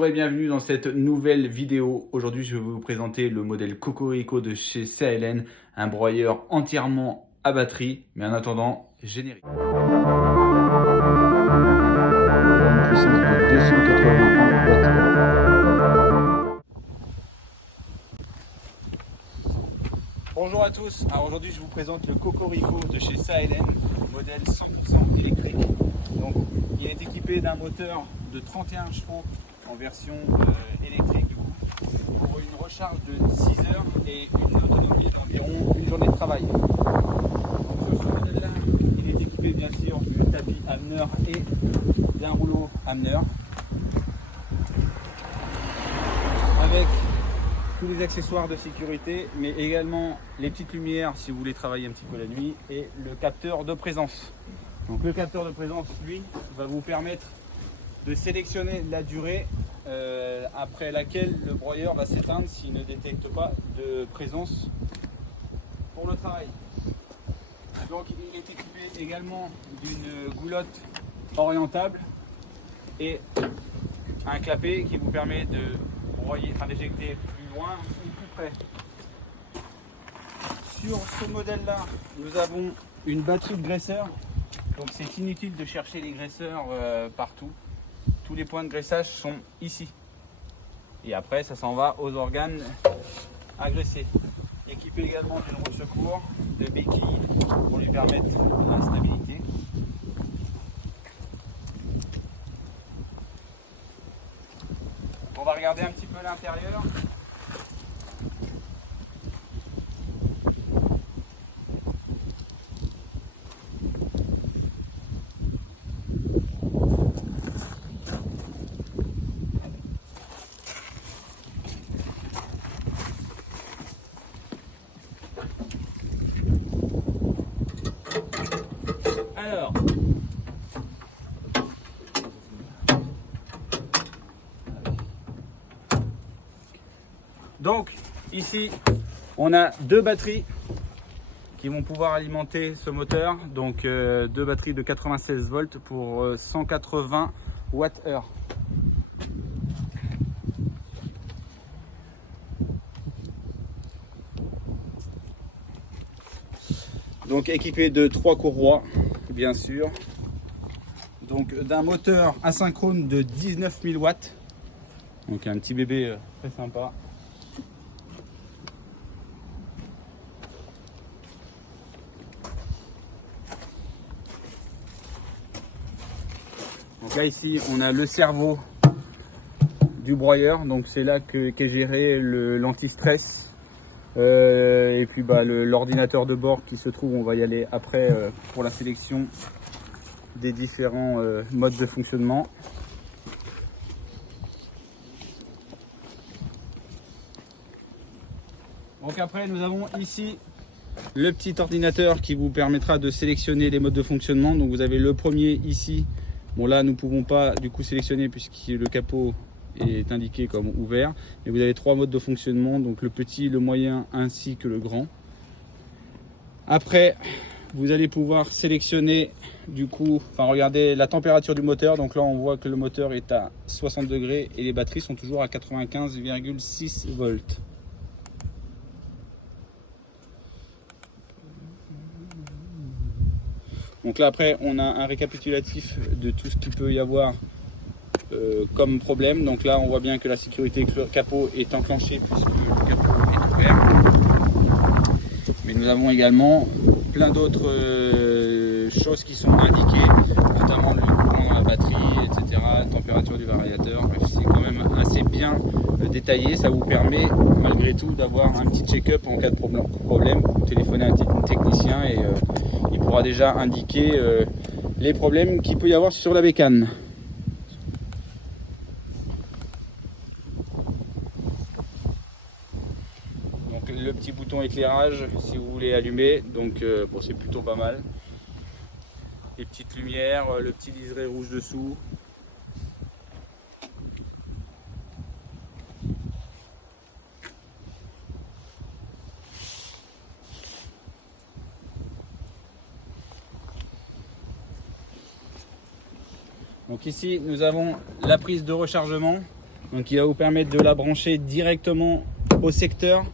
Bonjour et bienvenue dans cette nouvelle vidéo. Aujourd'hui, je vais vous présenter le modèle Cocorico de chez CALN, un broyeur entièrement à batterie. Mais en attendant, générique. Une puissance de 281 watts. Bonjour à tous. Alors aujourd'hui, je vous présente le Cocorico de chez CALN, modèle 100% électrique. Donc, il est équipé d'un moteur de 31 chevaux en version électrique du coup, pour une recharge de 6 heures et une autonomie d'environ une journée de travail. Donc, sur ce modèle-là, il est équipé bien sûr du tapis Hamner et d'un rouleau Hamner, avec tous les accessoires de sécurité, mais également les petites lumières si vous voulez travailler un petit peu la nuit, et le capteur de présence. Donc le capteur de présence, lui, va vous permettre de sélectionner la durée après laquelle le broyeur va s'éteindre s'il ne détecte pas de présence pour le travail. Donc il est équipé également d'une goulotte orientable et un clapet qui vous permet de broyer, enfin d'éjecter plus loin ou plus près. Sur ce modèle là, nous avons une batterie de graisseur, donc c'est inutile de chercher les graisseurs partout. Tous les points de graissage sont ici. Et après, ça s'en va aux organes à graisser. Équipé également d'une roue de secours, de béquilles pour lui permettre la stabilité. On va regarder un petit peu l'intérieur. Alors, donc ici on a deux batteries qui vont pouvoir alimenter ce moteur, donc deux batteries de 96 volts pour 180 Wh. Donc équipé de 3 courroies, bien sûr. Donc d'un moteur asynchrone de 19 000 watts. Donc un petit bébé très sympa. Donc là ici on a le cerveau du broyeur. Donc c'est là qu'est géré l'anti-stress. Et puis l'ordinateur de bord qui se trouve, on va y aller après pour la sélection des différents modes de fonctionnement. Donc après nous avons ici le petit ordinateur qui vous permettra de sélectionner les modes de fonctionnement. Donc vous avez le premier ici. Bon là nous ne pouvons pas du coup sélectionner puisque le capot est indiqué comme ouvert, et vous avez 3 modes de fonctionnement, donc le petit, le moyen ainsi que le grand. Après vous allez pouvoir sélectionner du coup, regardez la température du moteur. Donc là on voit que le moteur est à 60 degrés et les batteries sont toujours à 95,6 volts. Donc là après on a un récapitulatif de tout ce qu'il peut y avoir comme problème. Donc là on voit bien que la sécurité capot est enclenchée puisque le capot est ouvert, mais nous avons également plein d'autres choses qui sont indiquées, notamment le courant dans la batterie, etc., la température du variateur. Bref, c'est quand même assez bien détaillé. Ça vous permet malgré tout d'avoir un petit check-up en cas de problème. Vous téléphonez à un technicien et il pourra déjà indiquer les problèmes qu'il peut y avoir sur la bécane. Le petit bouton éclairage si vous voulez allumer, donc bon, c'est plutôt pas mal. Les petites lumières, le petit liseré rouge dessous. Donc ici nous avons la prise de rechargement Donc il va vous permettre de la brancher directement au secteur.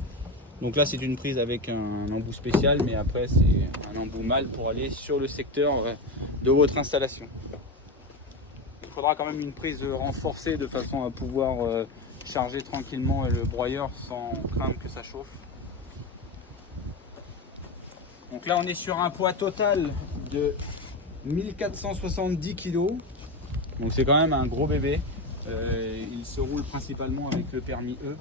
Donc là c'est une prise avec un embout spécial, mais après c'est un embout mâle pour aller sur le secteur de votre installation. Il faudra quand même une prise renforcée de façon à pouvoir charger tranquillement le broyeur sans craindre que ça chauffe. Donc là on est sur un poids total de 1470 kg. Donc c'est quand même un gros bébé. Il se roule principalement avec le permis E.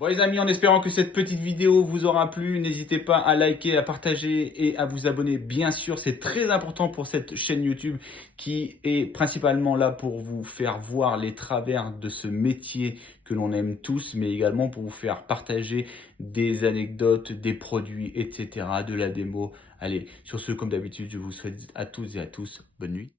Bon les amis, en espérant que cette petite vidéo vous aura plu, n'hésitez pas à liker, à partager et à vous abonner. Bien sûr, c'est très important pour cette chaîne YouTube qui est principalement là pour vous faire voir les travers de ce métier que l'on aime tous, mais également pour vous faire partager des anecdotes, des produits, etc., de la démo. Allez, sur ce, comme d'habitude, je vous souhaite à toutes et à tous bonne nuit.